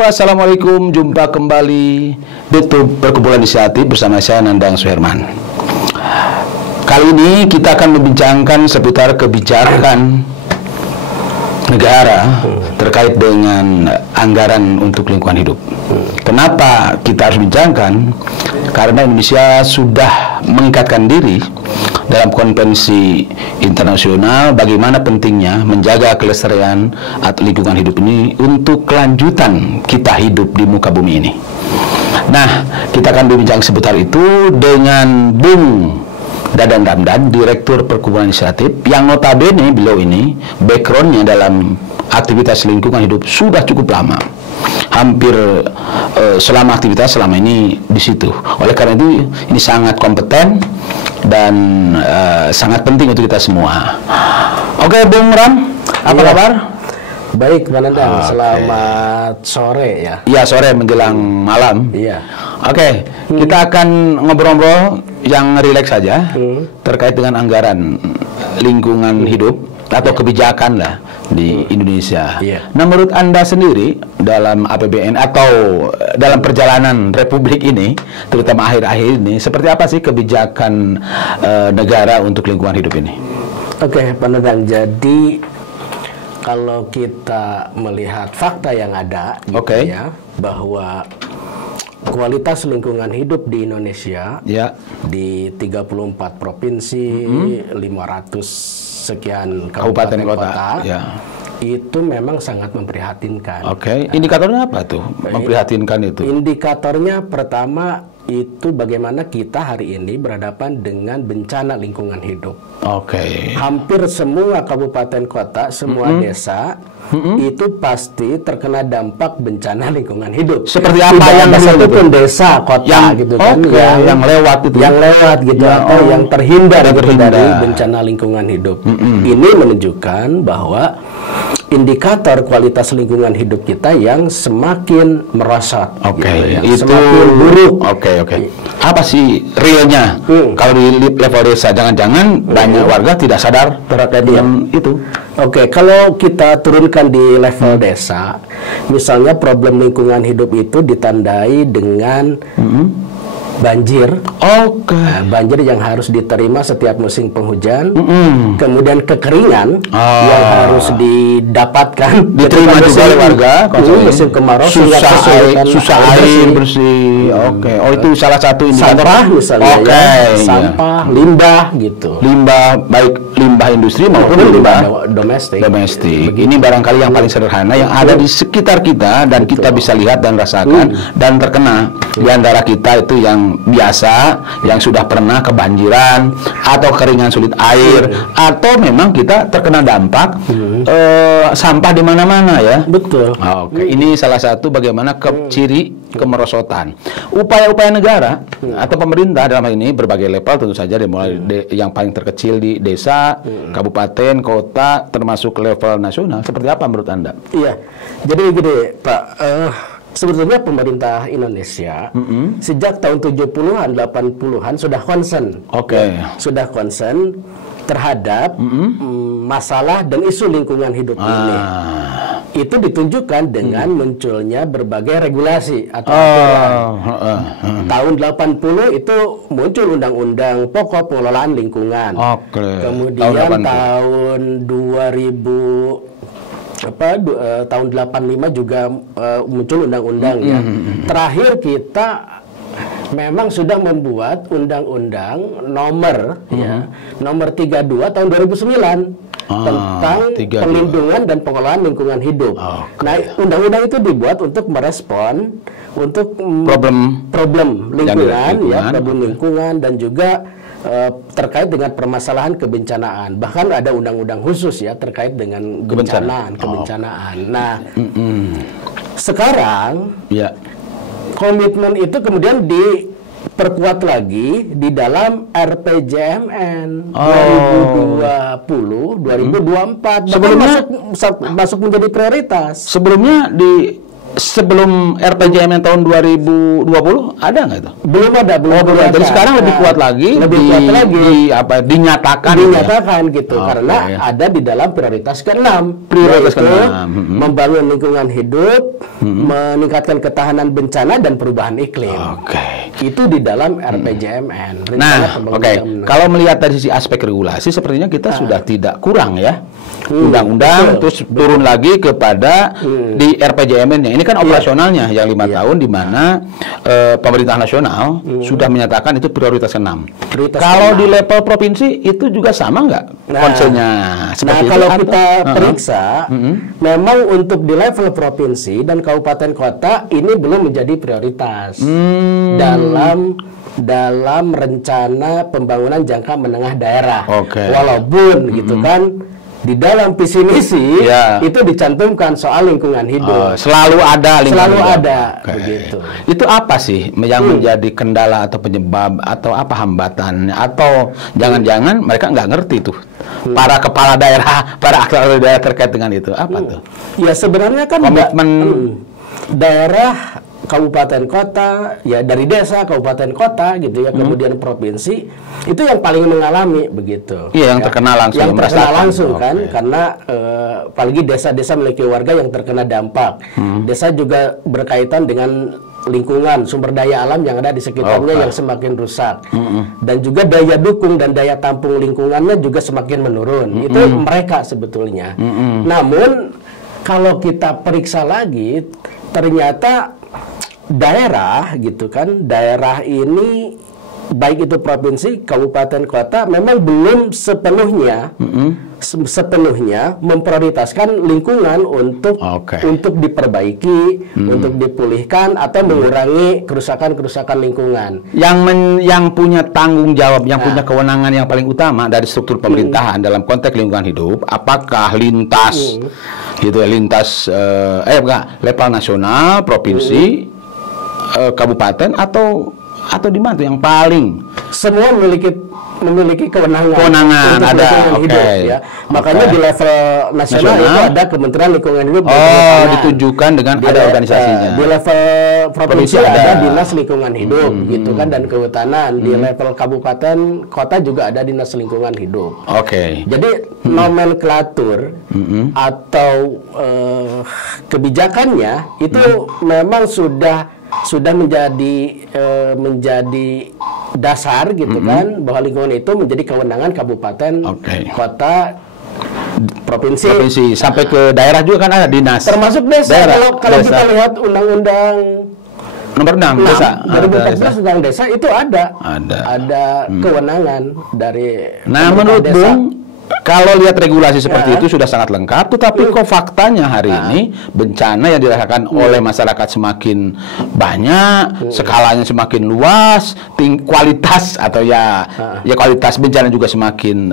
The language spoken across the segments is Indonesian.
Assalamualaikum. Jumpa kembali di Perkumpulan Inisiatif bersama saya Nandang Suherman. Kali ini kita akan membincangkan seputar kebijakan negara terkait dengan anggaran untuk lingkungan hidup. Kenapa kita harus bincangkan? Karena Indonesia sudah mengikatkan diri dalam konvensi internasional bagaimana pentingnya menjaga kelestarian atau lingkungan hidup ini untuk kelanjutan kita hidup di muka bumi ini. Nah, kita akan berbincang seputar itu dengan Bung Dadan Ramdan, Direktur Perkumpulan Inisiatif, yang notabene beliau ini backgroundnya dalam aktivitas lingkungan hidup sudah cukup lama. Hampir selama aktivitas selama ini di situ. Oleh karena itu ini sangat kompeten dan sangat penting untuk kita semua. Oke, Bung Ram, apa kabar? Baik, Pak Nandang. Selamat sore ya. Iya, sore menjelang malam. Iya. Oke, kita akan ngobrol-ngobrol yang rileks saja terkait dengan anggaran lingkungan hidup atau kebijakan lah di Indonesia. Iya. Nah, menurut Anda sendiri dalam APBN atau dalam perjalanan Republik ini, terutama akhir-akhir ini, seperti apa sih kebijakan negara untuk lingkungan hidup ini? Oke, Pak Nandang. Jadi kalau kita melihat fakta yang ada, gitu ya, bahwa kualitas lingkungan hidup di Indonesia di 34 provinsi, 500 sekian kabupaten kota, itu memang sangat memprihatinkan. Oke, indikatornya apa tuh memprihatinkan itu? Indikatornya pertama itu bagaimana kita hari ini berhadapan dengan bencana lingkungan hidup. Oke. Hampir semua kabupaten kota, semua desa itu pasti terkena dampak bencana lingkungan hidup. Seperti apa yang satu pun desa, kota yang, gitu kan, yang lewat itu, yang lewat gitu atau yang terhindar dari bencana lingkungan hidup. Ini menunjukkan bahwa indikator kualitas lingkungan hidup kita yang semakin merosot. Itu semakin buruk. Apa sih realnya? Kalau di level desa, jangan-jangan banyak warga tidak sadar terkait dengan itu. Kalau kita turunkan di level desa, misalnya problem lingkungan hidup itu ditandai dengan banjir. Banjir yang harus diterima setiap musim penghujan. Kemudian kekeringan yang harus didapatkan, diterima juga oleh warga. Musim kemarau susah air bersih. Itu salah satu indikator. Sampah misalnya, sampah, limbah gitu. Limbah, baik limbah industri maupun limbah domestik. Ini barangkali yang paling sederhana yang ada di sekitar kita dan kita bisa lihat dan rasakan dan terkena. Di antara kita itu yang biasa, yang sudah pernah kebanjiran atau keringan sulit air, atau memang kita terkena dampak sampah di mana-mana ya. Betul. Ini salah satu bagaimana ciri kemerosotan. Upaya-upaya negara atau pemerintah dalam hal ini berbagai level tentu saja, dimulai yang paling terkecil di desa, kabupaten, kota, termasuk level nasional. Seperti apa menurut Anda? Iya. Jadi gini, Pak. Sebetulnya pemerintah Indonesia sejak tahun 70-an, 80-an sudah concern. Sudah concern terhadap masalah dan isu lingkungan hidup ini. Itu ditunjukkan dengan munculnya berbagai regulasi atau aturan. Tahun 80 itu muncul Undang-Undang Pokok Pengelolaan Lingkungan. Kemudian tahun 2000 tahun 85 juga muncul undang-undang ya. Terakhir kita memang sudah membuat undang-undang nomor 32 tahun 2009 tentang perlindungan dan pengelolaan lingkungan hidup. Nah, undang-undang itu dibuat untuk merespon untuk problem lingkungan, problem lingkungan dan juga terkait dengan permasalahan kebencanaan. Bahkan ada undang-undang khusus ya terkait dengan kebencanaan. Nah, sekarang komitmen itu kemudian diperkuat lagi di dalam RPJMN 2020-2024. Sebelumnya masuk menjadi prioritas. Sebelumnya sebelum RPJMN tahun 2020 ada nggak itu? Belum ada. Jadi sekarang lebih kuat lagi, dinyatakan gitu, karena ada di dalam prioritas ke-6. Prioritas ke-6, membangun lingkungan hidup, meningkatkan ketahanan bencana dan perubahan iklim. Itu di dalam RPJMN. Kalau melihat dari sisi aspek regulasi, sepertinya kita sudah tidak kurang ya. Undang-undang terus turun lagi kepada di RPJMN-nya. Ini kan operasionalnya yang 5 tahun, di mana pemerintah nasional sudah menyatakan itu prioritas ke-6. Kalau di level provinsi itu juga sama nggak konsepnya? Kalau kita periksa, memang untuk di level provinsi dan kabupaten kota ini belum menjadi prioritas dalam rencana pembangunan jangka menengah daerah. Walaupun gitu kan, di dalam visi misi itu dicantumkan soal lingkungan hidup. Selalu ada lingkungan hidup. Selalu ada begitu. Itu apa sih yang menjadi kendala atau penyebab atau apa hambatannya, atau jangan-jangan mereka nggak ngerti tuh para kepala daerah, para aktor daerah terkait dengan itu, apa tuh? Ya sebenarnya kan komitmen daerah, kabupaten kota, ya dari desa, kabupaten kota gitu ya, kemudian provinsi, itu yang paling mengalami begitu. Iya, yang terkena langsung. Yang terkena langsung kan, karena apalagi desa-desa memiliki warga yang terkena dampak. Desa juga berkaitan dengan lingkungan, sumber daya alam yang ada di sekitarnya yang semakin rusak. Dan juga daya dukung dan daya tampung lingkungannya juga semakin menurun. Itu mereka sebetulnya. Namun, kalau kita periksa lagi, ternyata daerah gitu kan, daerah ini baik itu provinsi, kabupaten, kota memang belum sepenuhnya memprioritaskan lingkungan untuk diperbaiki, untuk dipulihkan atau mengurangi kerusakan lingkungan. Yang punya tanggung jawab, yang punya kewenangan yang paling utama dari struktur pemerintahan dalam konteks lingkungan hidup, apakah lintas level nasional, provinsi, kabupaten, atau di mana yang paling? Semua memiliki kewenangan ada hidup, ya. Makanya di level nasional itu ada Kementerian Lingkungan Hidup. Ditunjukkan dengan ada organisasinya. Di level provinsi ada Dinas Lingkungan Hidup gitu kan, dan Kehutanan. Di level kabupaten kota juga ada Dinas Lingkungan Hidup. Jadi nomenklatur atau kebijakannya itu memang sudah menjadi dasar gitu kan, bahwa lingkungan itu menjadi kewenangan kabupaten, kota, provinsi sampai ke daerah juga kan ada dinas. Termasuk desa. Kalau kita lihat undang-undang nomor 6 desa 2014 tentang desa itu ada kewenangan dari menurut Bung, kalau lihat regulasi seperti itu sudah sangat lengkap, tetapi kok faktanya hari ini bencana yang dirasakan oleh masyarakat semakin banyak, skalanya semakin luas, kualitas atau kualitas bencana juga semakin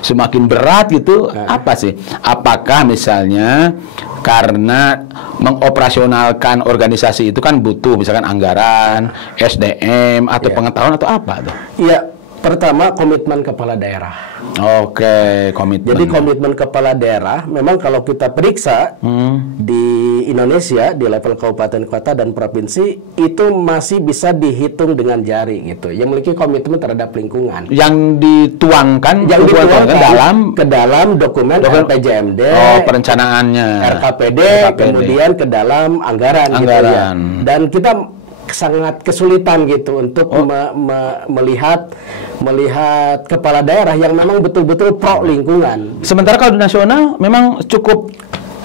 semakin berat gitu. Apa sih? Apakah misalnya karena mengoperasionalkan organisasi itu kan butuh misalkan anggaran, SDM atau pengetahuan atau apa tuh? Iya. Pertama, komitmen kepala daerah. Komitmen. Jadi komitmen kepala daerah, memang kalau kita periksa di Indonesia, di level kabupaten, kota, dan provinsi, itu masih bisa dihitung dengan jari gitu, yang memiliki komitmen terhadap lingkungan. Yang dituangkan ke dalam dokumen RPJMD, perencanaannya, RKPD, kemudian ke dalam anggaran. Gitu ya. Dan kita sangat kesulitan gitu untuk melihat kepala daerah yang memang betul-betul pro lingkungan. Sementara kalau di nasional memang cukup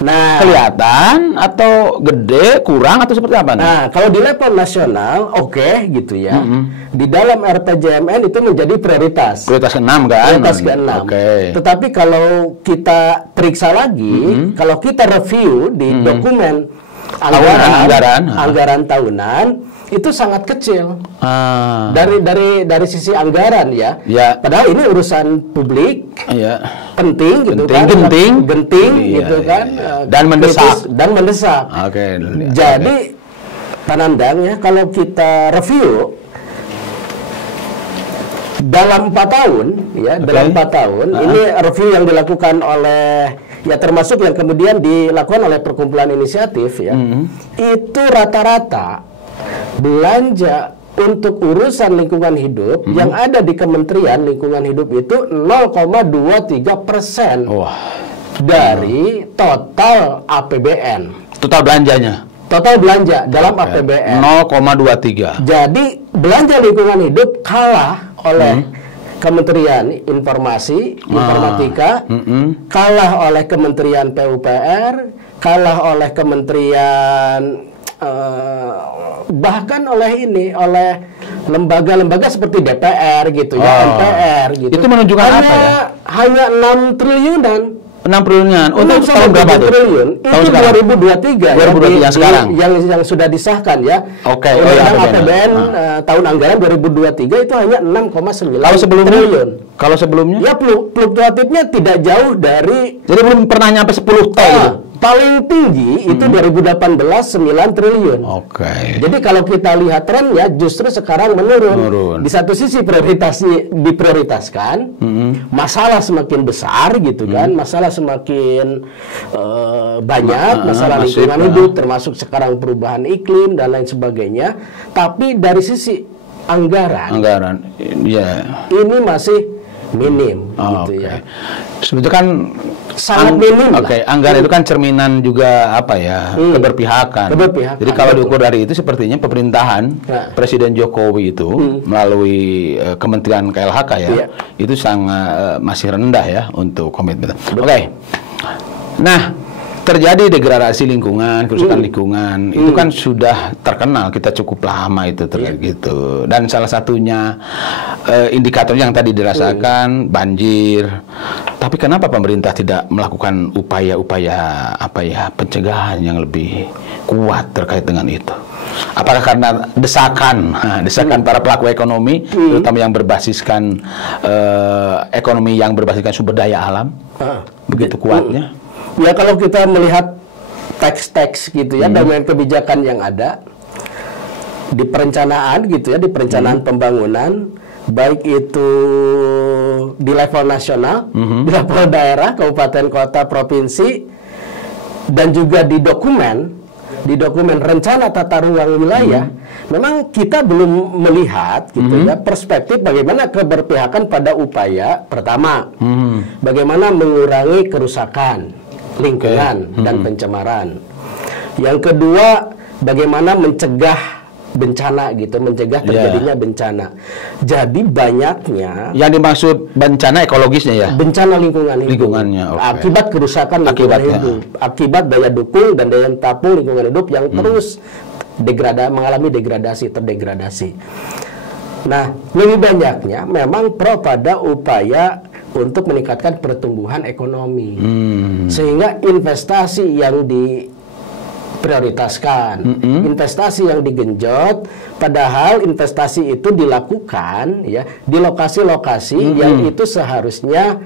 kelihatan atau gede, kurang atau seperti apa? Kalau di level nasional gitu ya. Di dalam RPJMN itu menjadi prioritas. Prioritas ke-6 kan? Prioritas ke-6. Tetapi kalau kita periksa lagi, kalau kita review di dokumen anggaran tahunan itu sangat kecil dari sisi anggaran ya. Padahal ini urusan publik, penting gitu genting gitu kan, dan mendesak. Jadi penandangnya kalau kita review dalam 4 tahun ya, dalam 4 tahun ini review yang dilakukan oleh ya termasuk yang kemudian dilakukan oleh perkumpulan inisiatif ya, itu rata-rata belanja untuk urusan lingkungan hidup yang ada di Kementerian Lingkungan Hidup itu 0,23% dari total APBN. Total belanjanya? Total belanja dalam APBN 0,23. Jadi belanja lingkungan hidup kalah oleh Kementerian Informatika, kalah oleh Kementerian PUPR, kalah oleh Kementerian bahkan oleh lembaga-lembaga seperti DPR gitu ya, MPR gitu. Itu menunjukkan apa ya? Hanya 6 triliunan. 6 triliunan untuk tahun berapa tuh? Triliun. Itu 2023 2023 yang sekarang. Yang sudah disahkan ya. Oke. APBN tahun anggaran 2023 itu hanya 6,9 triliun. Kalau sebelumnya? Ya fluktuatifnya tidak jauh dari, jadi belum pernah nyampe 10 T gitu. Paling tinggi itu 2018 9 triliun. Oke. Jadi kalau kita lihat trennya justru sekarang menurun. Di satu sisi diprioritaskan, masalah semakin besar gitu kan, masalah semakin banyak, masalah lingkungan hidup, termasuk sekarang perubahan iklim dan lain sebagainya. Tapi dari sisi anggaran, ya, ini masih minim, gitu ya. Sebetulnya kan sangat minim. Anggaran itu kan cerminan juga apa ya, keberpihakan. Jadi kalau diukur dari itu sepertinya pemerintahan Presiden Jokowi itu melalui Kementerian KLHK ya, itu sangat masih rendah ya untuk komitmen. Nah, terjadi degradasi lingkungan, kerusakan lingkungan, itu kan sudah terkenal, kita cukup lama itu terkait gitu. Dan salah satunya indikator yang tadi dirasakan banjir. Tapi kenapa pemerintah tidak melakukan upaya-upaya pencegahan yang lebih kuat terkait dengan itu? Apakah karena desakan para pelaku ekonomi, terutama yang berbasiskan ekonomi yang berbasiskan sumber daya alam, begitu kuatnya? Ya kalau kita melihat teks-teks gitu ya, dokumen kebijakan yang ada di perencanaan gitu ya, di perencanaan pembangunan, baik itu di level nasional, di level daerah, kabupaten, kota, provinsi, dan juga di dokumen rencana tata ruang wilayah, memang kita belum melihat gitu ya perspektif bagaimana keberpihakan pada upaya pertama, bagaimana mengurangi kerusakan lingkungan dan pencemaran. Yang kedua, bagaimana mencegah bencana gitu, mencegah terjadinya bencana. Jadi banyaknya yang dimaksud bencana ekologisnya ya, bencana lingkungannya, akibat kerusakan lingkungan hidup, akibat daya dukung dan daya tampung lingkungan hidup yang terus mengalami terdegradasi. Nah, lebih banyaknya memang pro pada upaya untuk meningkatkan pertumbuhan ekonomi, sehingga investasi yang diprioritaskan, investasi yang digenjot, padahal investasi itu dilakukan ya di lokasi-lokasi yang itu seharusnya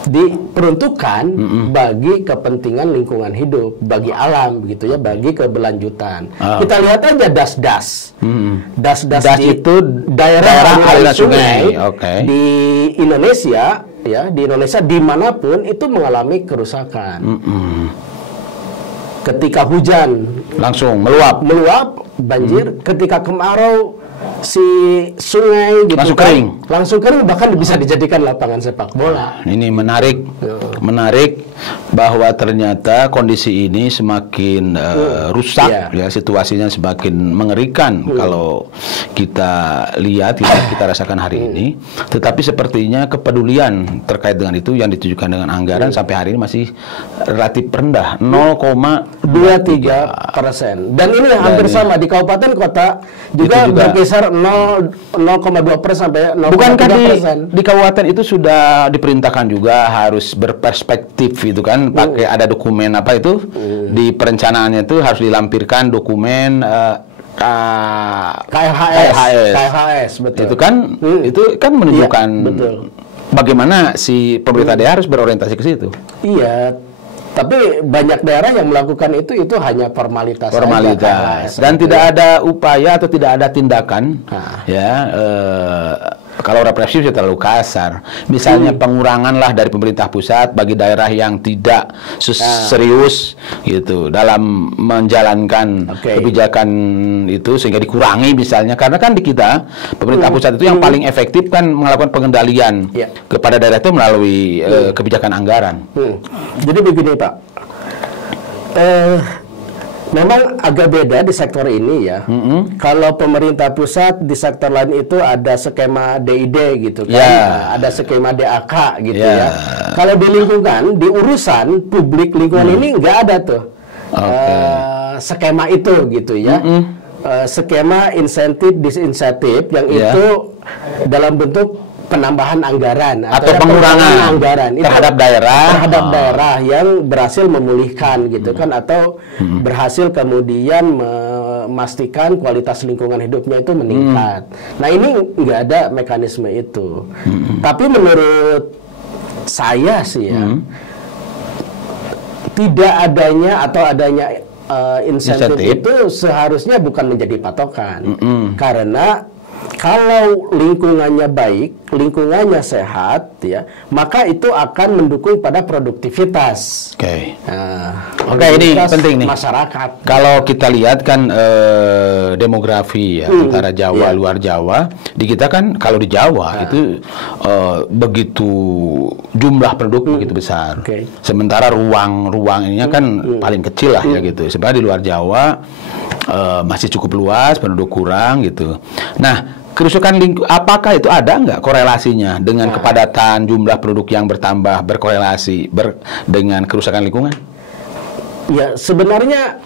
diperuntukkan bagi kepentingan lingkungan hidup, bagi alam gitu ya, bagi keberlanjutan. Kita lihat aja das-das itu daerah aliran sungai di Indonesia ya, di Indonesia dimanapun itu mengalami kerusakan. Ketika hujan langsung meluap banjir, ketika kemarau si sungai gitu langsung kering bahkan bisa dijadikan lapangan sepak bola. Ini menarik bahwa ternyata kondisi ini semakin rusak ya, situasinya semakin mengerikan kalau kita lihat, kita rasakan hari ini. Tetapi sepertinya kepedulian terkait dengan itu yang ditujukan dengan anggaran sampai hari ini masih relatif rendah, 0,23%. Dan ini hampir sama di kabupaten kota juga berkisar 0,2% sampai 0,3%. Bukankah di kabupaten itu sudah diperintahkan juga harus berperspektif itu kan, pakai ada dokumen apa itu di perencanaannya itu harus dilampirkan dokumen KLHS, betul. Itu kan menunjukkan bagaimana si pemerintah daerah harus berorientasi ke situ. Iya. Tapi banyak daerah yang melakukan itu hanya formalitas dan tidak ada upaya atau tidak ada tindakan kalau represif ya terlalu kasar. Misalnya pengurangan lah dari pemerintah pusat bagi daerah yang tidak serius gitu dalam menjalankan kebijakan itu, sehingga dikurangi misalnya. Karena kan di kita pemerintah pusat itu yang paling efektif kan melakukan pengendalian kepada daerah itu melalui kebijakan anggaran. Jadi begini Pak, memang agak beda di sektor ini ya. Kalau pemerintah pusat, di sektor lain itu ada skema DID gitu kan, ada skema DAK gitu ya. Kalau di lingkungan, di urusan publik lingkungan ini nggak ada tuh skema itu gitu ya. Skema insentif disinsentif yang itu dalam bentuk penambahan anggaran atau pengurangan anggaran terhadap daerah yang berhasil memulihkan gitu kan, atau berhasil kemudian memastikan kualitas lingkungan hidupnya itu meningkat. Nah ini nggak ada mekanisme itu. Tapi menurut saya sih ya, tidak adanya atau adanya insentif itu seharusnya bukan menjadi patokan. Karena kalau lingkungannya baik, lingkungannya sehat, ya, maka itu akan mendukung pada produktivitas. Ini penting nih. Masyarakat. Kalau kita lihat kan demografi ya antara Jawa luar Jawa, di kita kan kalau di Jawa itu begitu jumlah penduduk begitu besar. Sementara ruang ininya kan paling kecil lah ya gitu. Sebenarnya di luar Jawa masih cukup luas, penduduk kurang gitu. Nah, kerusakan lingkungan, apakah itu ada nggak korelasinya dengan kepadatan jumlah penduduk yang bertambah berkorelasi dengan kerusakan lingkungan? Ya, sebenarnya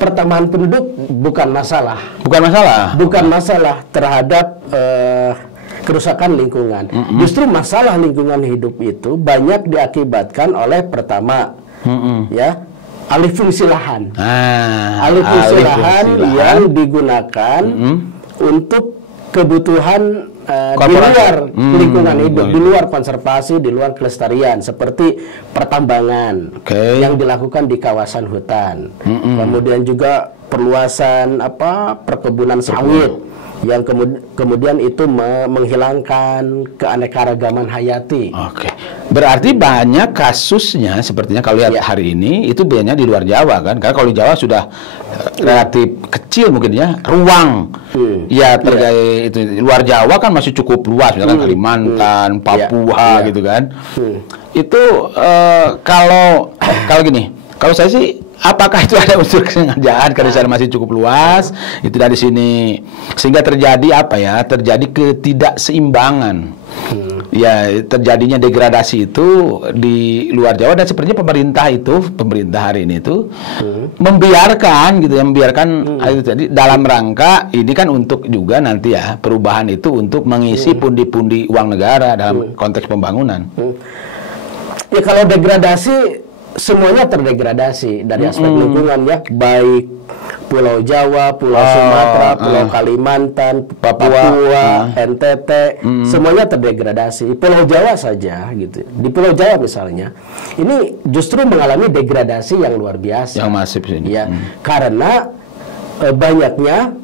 pertambahan penduduk bukan masalah. Bukan masalah terhadap kerusakan lingkungan. Justru masalah lingkungan hidup itu banyak diakibatkan oleh pertama, ya, alih fungsi lahan. Alih fungsi lahan yang digunakan untuk kebutuhan di luar lingkungan hidup, di luar konservasi, di luar kelestarian, seperti pertambangan yang dilakukan di kawasan hutan, kemudian juga perluasan perkebunan sawit yang kemudian itu menghilangkan keanekaragaman hayati. Berarti banyak kasusnya sepertinya kalau lihat hari ini itu banyak di luar Jawa kan? Karena kalau di Jawa sudah relatif kecil mungkin ya ruang terkait itu. Luar Jawa kan masih cukup luas, misalkan Kalimantan, Papua gitu kan. Itu kalau gini, kalau saya sih, apakah itu ada unsur kesengajaan karena sana masih cukup luas itu dari sini sehingga terjadi terjadi ketidakseimbangan, terjadinya degradasi itu di luar Jawa, dan sepertinya pemerintah hari ini itu membiarkan gitu ya, itu jadi dalam rangka ini kan untuk juga nanti ya perubahan itu untuk mengisi pundi-pundi uang negara dalam konteks pembangunan. Ya kalau degradasi, semuanya terdegradasi dari aspek lingkungan ya, baik Pulau Jawa, Pulau Sumatera, Pulau Kalimantan, Papua, NTT, semuanya terdegradasi. Pulau Jawa saja gitu. Di Pulau Jawa misalnya, ini justru mengalami degradasi yang luar biasa. Yang masif ini. Ya, karena banyaknya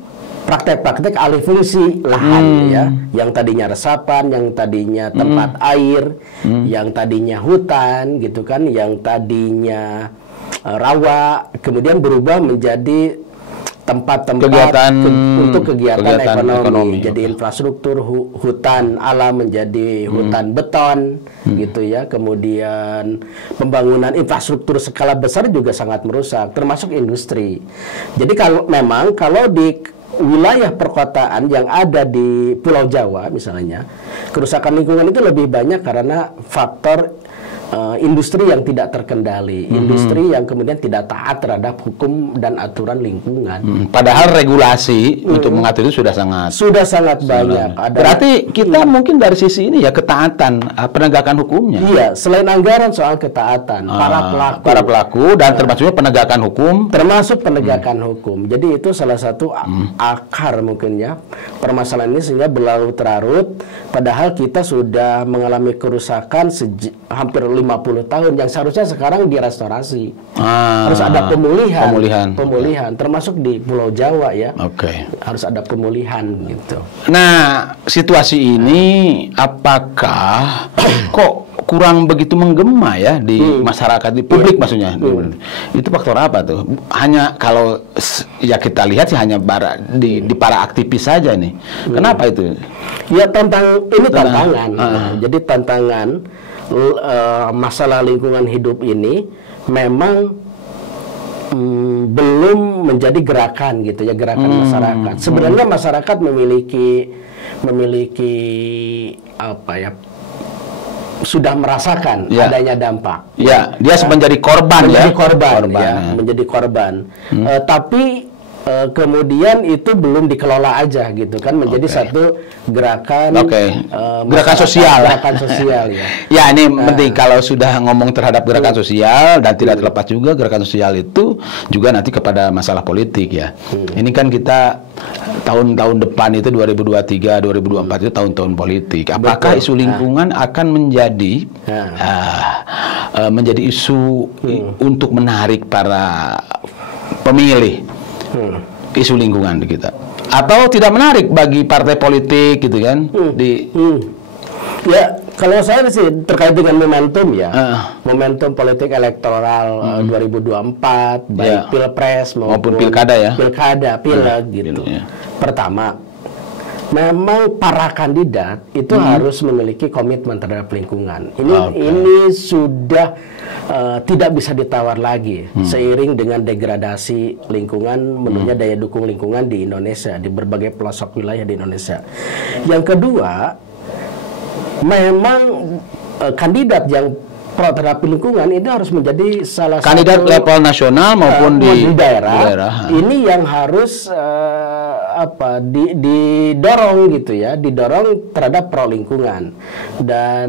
praktek-praktek alih fungsi lahan ya, yang tadinya resapan, yang tadinya tempat air, yang tadinya hutan gitu kan, yang tadinya rawa, kemudian berubah menjadi tempat-tempat untuk kegiatan ekonomi. Jadi infrastruktur hutan alam menjadi hutan beton gitu ya. Kemudian pembangunan infrastruktur skala besar juga sangat merusak, termasuk industri. Jadi kalau di wilayah perkotaan yang ada di Pulau Jawa misalnya, kerusakan lingkungan itu lebih banyak karena faktor industri yang tidak terkendali, industri yang kemudian tidak taat terhadap hukum dan aturan lingkungan. Padahal regulasi untuk mengatur itu sudah sangat banyak. Berarti kita mungkin dari sisi ini ya ketaatan penegakan hukumnya. Iya, selain anggaran, soal ketaatan para pelaku dan termasuknya penegakan hukum. Termasuk penegakan hukum. Jadi itu salah satu akar mungkin ya permasalahan ini, sehingga berlarut-larut. Padahal kita sudah mengalami kerusakan hampir 50 tahun yang seharusnya sekarang direstorasi. Harus ada pemulihan, termasuk di Pulau Jawa ya. Harus ada pemulihan gitu. Nah, situasi ini apakah kok kurang begitu menggema ya di masyarakat, di publik maksudnya? Itu faktor apa tuh? Hanya kalau ya kita lihat sih hanya di para aktivis saja nih. Kenapa itu? Ya tantangan. Jadi tantangan masalah lingkungan hidup ini memang belum menjadi gerakan gitu ya, gerakan masyarakat. Sebenarnya masyarakat memiliki apa ya, sudah merasakan adanya dampak. Ya, dia menjadi korban menjadi korban. Tapi kemudian itu belum dikelola aja gitu kan, menjadi satu gerakan gerakan sosial ya. Ya, ini penting kalau sudah ngomong terhadap gerakan sosial, dan tidak terlepas juga gerakan sosial itu juga nanti kepada masalah politik ya. Ini kan kita tahun-tahun depan itu 2023, 2024 itu tahun-tahun politik. Apakah isu lingkungan akan menjadi menjadi isu untuk menarik para pemilih isu lingkungan di kita, atau tidak menarik bagi partai politik gitu kan? Ya, kalau saya sih terkait dengan momentum ya, momentum politik elektoral 2024 baik pilpres maupun pilkada ya, pileg gitu. Pertama, memang para kandidat itu harus memiliki komitmen terhadap lingkungan. Ini sudah tidak bisa ditawar lagi seiring dengan degradasi lingkungan, menurutnya daya dukung lingkungan di Indonesia, di berbagai pelosok wilayah di Indonesia. Yang kedua, memang kandidat yang pro terhadap lingkungan itu harus menjadi salah kandidat satu level nasional maupun di daerah. Ini yang harus didorong gitu ya, didorong terhadap pro lingkungan. Dan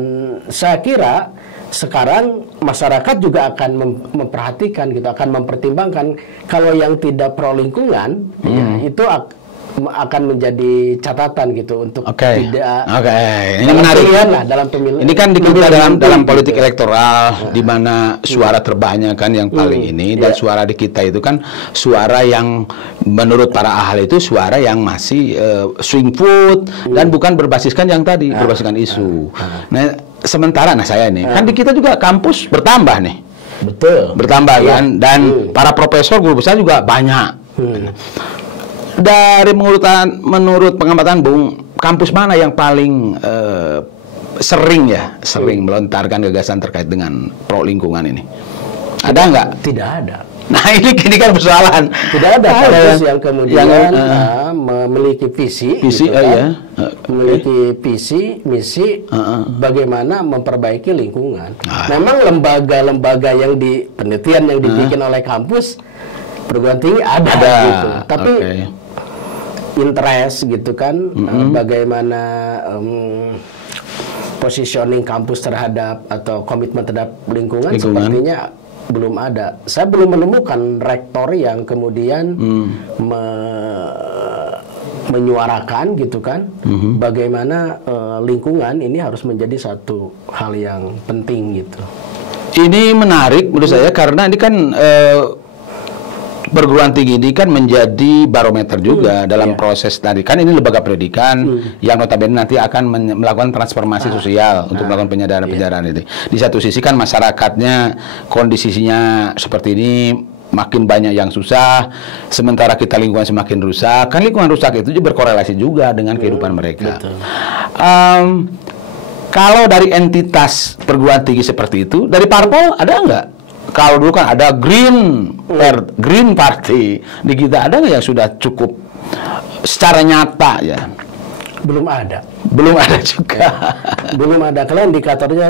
saya kira sekarang masyarakat juga akan memperhatikan gitu, akan mempertimbangkan kalau yang tidak pro lingkungan ya, itu akan menjadi catatan gitu untuk tidak ini menarik lah dalam pemilu. Ini kan kita dalam politik elektoral di mana suara terbanyak kan yang paling ini, dan suara di kita itu kan suara yang menurut para ahli itu suara yang masih swing vote dan bukan berbasiskan yang tadi berbasiskan isu. Nah, sementara saya ini kan di kita juga kampus bertambah nih. Bertambah kan, dan para profesor guru besar juga banyak. Dari menurut pengamatan Bung, kampus mana yang paling sering melontarkan gagasan terkait dengan pro lingkungan ini? Ada nggak? Tidak ada. Nah, ini kan persoalan. Tidak ada kampus yang kemudian memiliki visi memiliki visi, misi bagaimana memperbaiki lingkungan. Memang lembaga-lembaga yang di penelitian yang dibikin oleh kampus perguruan tinggi ada. Gitu. Tapi interest gitu kan, bagaimana positioning kampus terhadap atau komitmen terhadap lingkungan sepertinya belum ada. Saya belum menemukan rektor yang kemudian menyuarakan gitu kan, bagaimana lingkungan ini harus menjadi satu hal yang penting gitu. Ini menarik menurut saya karena ini kan perguruan tinggi ini kan menjadi barometer juga dalam proses tadi. Kan ini lembaga pendidikan yang notabene nanti akan melakukan transformasi sosial untuk melakukan penyadaran itu. Di satu sisi kan masyarakatnya kondisinya seperti ini, makin banyak yang susah, sementara kita lingkungan semakin rusak. Kan lingkungan rusak itu juga berkorelasi juga dengan kehidupan mereka. Kalau dari entitas perguruan tinggi seperti itu, dari parpol ada nggak? Kalau dulu kan ada Green Party, di kita ada nggak yang sudah cukup secara nyata ya? Belum ada juga. Belum ada. Kalau indikatornya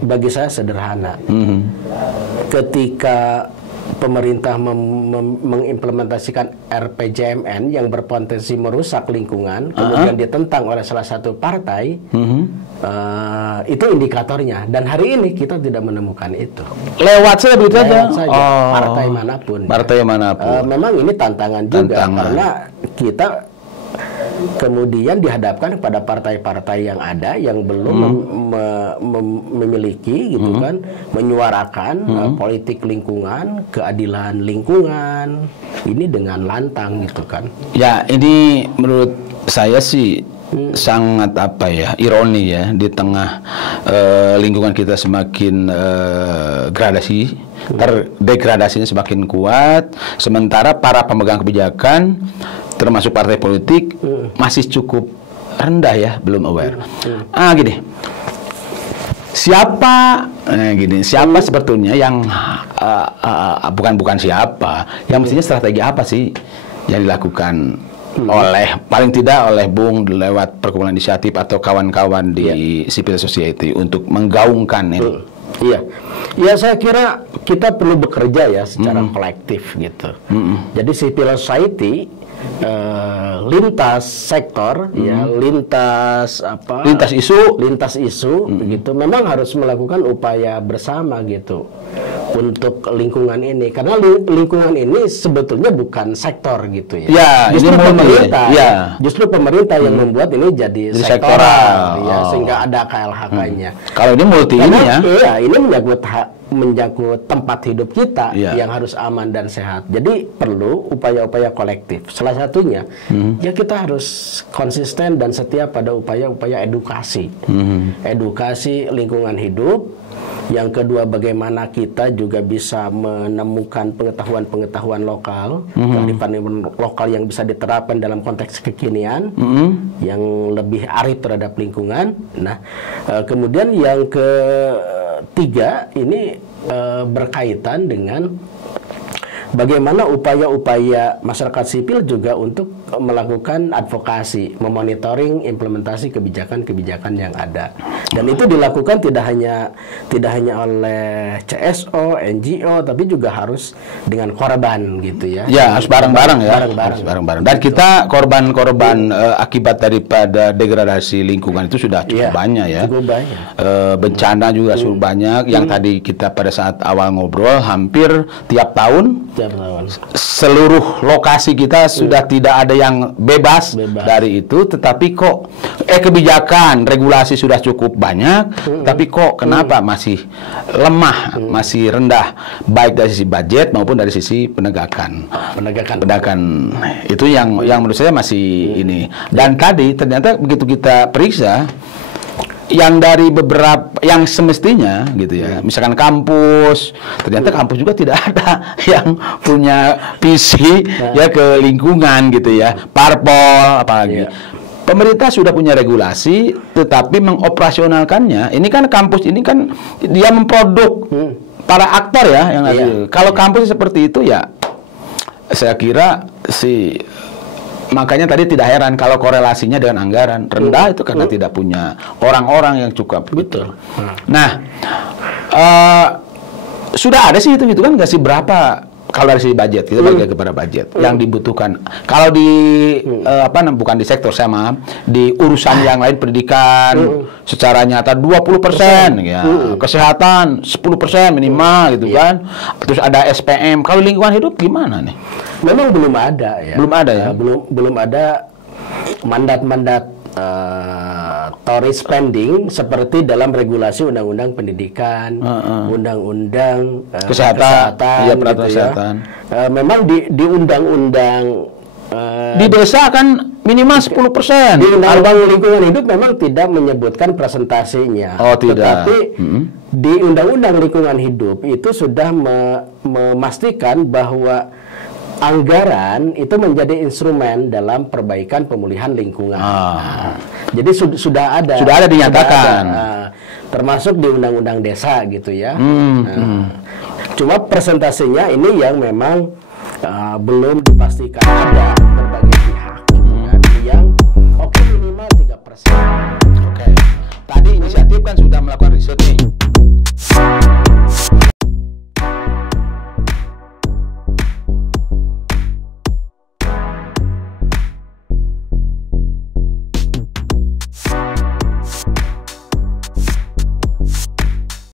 bagi saya sederhana. Ketika pemerintah mengimplementasikan RPJMN yang berpotensi merusak lingkungan, kemudian ditentang oleh salah satu partai, itu indikatornya. Dan hari ini kita tidak menemukan itu. Lewat saja begitu saja. Partai manapun. Partai manapun. Memang ini tantangan juga karena kita kemudian dihadapkan kepada partai-partai yang ada yang belum memiliki gitu kan, menyuarakan politik lingkungan, keadilan lingkungan ini dengan lantang gitu kan. Ya, ini menurut saya sih sangat ironi ya, di tengah lingkungan kita semakin degradasinya semakin kuat, sementara para pemegang kebijakan termasuk partai politik masih cukup rendah ya, belum aware. Siapa sebetulnya yang bukan siapa yang mestinya strategi apa sih yang dilakukan oleh paling tidak oleh Bung lewat perkumpulan inisiatif atau kawan-kawan di civil society untuk menggaungkan ini? Ya saya kira kita perlu bekerja ya secara kolektif gitu. Jadi civil society lintas sektor ya, lintas isu gitu, memang harus melakukan upaya bersama gitu untuk lingkungan ini, karena lingkungan ini sebetulnya bukan sektor gitu ya. Justru pemerintah yang membuat ini jadi sektoral ya, sehingga ada KLHK-nya. Kalau ini multi ini menyangkut tempat hidup kita yang harus aman dan sehat. Jadi perlu upaya-upaya kolektif. Salah satunya ya kita harus konsisten dan setia pada upaya-upaya edukasi. Edukasi lingkungan hidup. Yang kedua, bagaimana kita juga bisa menemukan pengetahuan-pengetahuan lokal, kearifan lokal yang bisa diterapkan dalam konteks kekinian, yang lebih arif terhadap lingkungan. Nah, kemudian yang ketiga ini berkaitan dengan bagaimana upaya-upaya masyarakat sipil juga untuk melakukan advokasi, memonitoring implementasi kebijakan-kebijakan yang ada. Dan itu dilakukan tidak hanya oleh CSO, NGO, tapi juga harus dengan korban gitu ya. Ya, harus bareng-bareng ya. Bareng-bareng. Dan kita korban-korban akibat daripada degradasi lingkungan itu sudah cukup banyak ya. Cukup banyak. Bencana juga cukup banyak. Yang tadi kita pada saat awal ngobrol, hampir tiap tahun seluruh lokasi kita sudah tidak ada yang bebas dari itu, tetapi kok kebijakan regulasi sudah cukup banyak, tapi kok kenapa masih lemah, masih rendah, baik dari sisi budget maupun dari sisi penegakan itu yang menurut saya masih ini. Dan tadi ternyata begitu kita periksa, yang dari beberapa yang semestinya gitu ya, misalkan kampus, ternyata kampus juga tidak ada yang punya visi ya ke lingkungan gitu ya, parpol apalagi. Pemerintah sudah punya regulasi, tetapi mengoperasionalkannya, ini kan kampus ini kan dia memproduk para aktor ya yang kalau kampus seperti itu ya, saya kira sih. Makanya tadi tidak heran kalau korelasinya dengan anggaran rendah itu karena tidak punya orang-orang yang cukup. Betul. Nah, sudah ada sih itu kan nggak sih berapa kalau dari sisi budget, kita bagi kepada budget yang dibutuhkan. Kalau di bukan di sektor saya maaf, di urusan yang lain pendidikan secara nyata 20% ya, kesehatan 10% minimal gitu kan. Terus ada SPM. Kalau lingkungan hidup gimana nih? Memang belum ada ya. Belum ada ya. Belum ada mandat-mandat Tory spending seperti dalam regulasi undang-undang pendidikan, undang-undang kesehatan, peraturan gitu kesehatan. Memang di undang-undang di desa kan minimal 10%. Di undang-undang lingkungan hidup memang tidak menyebutkan presentasinya. Oh, tidak. Tetapi di undang-undang lingkungan hidup itu sudah memastikan bahwa anggaran itu menjadi instrumen dalam perbaikan pemulihan lingkungan. Jadi sudah ada dinyatakan, termasuk di undang-undang desa gitu ya. Cuma presentasinya ini yang memang belum dipastikan ada berbagai